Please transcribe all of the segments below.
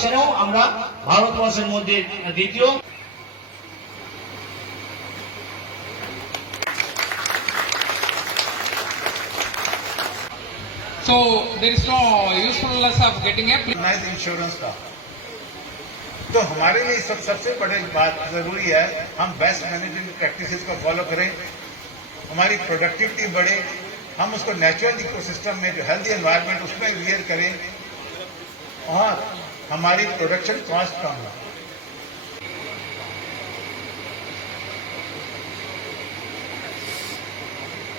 প্রোডাকশনেও আমরা ভারতবর্ষের মধ্যে দ্বিতীয় So there is no usefulness of getting a nice insurance का तो हमारे लिए सब सबसे बड़े बात जरूरी है हम बेस्ट मैनेजमेंट प्रैक्टिसेस को फॉलो करें हमारी प्रोडक्टिविटी बढ़े हम उसको नेचुरल इकोसिस्टम में जो हेल्दी एनवायरनमेंट उसमें वियर करें और हमारी प्रोडक्शन कॉस्ट कम हो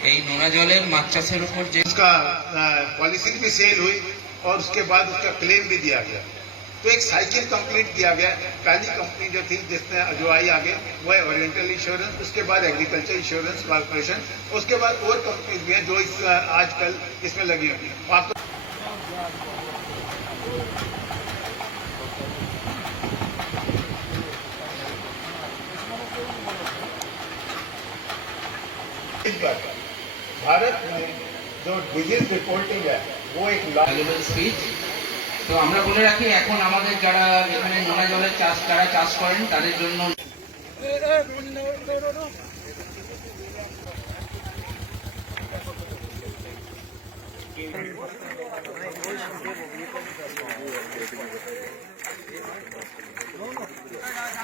এই নোনা भी सेल हुई और उसके बाद उसका क्लेम भी दिया गया तो एक साइकिल कंप्लीट किया गया पहली कंपनी जो थी जिसने जो आई आगे वो है ओरिएंटल इंश्योरेंस उसके बाद एग्रीकल्चर इंश्योरेंस कॉरपोरेशन उसके बाद और कंपनीज भी हैं जो इस आजकल इसमें लगी हुई हैं तो- पर भारत में जो डिजीज रिपोर्टिंग है वो एक स्पीच তো আমরা বলে রাখি এখন আমাদের যারা এখানে নোনা জলের চাষ যারা চাষ করেন তাদের জন্য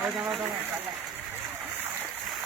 দাঁড়া দাঁড়া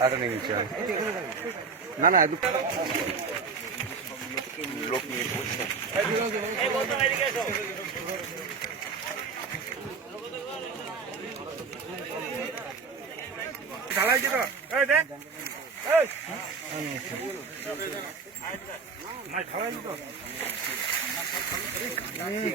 টাকা নিয়ে নিচ্ছি না না লোক নিয়ে ঢালাই দিল এই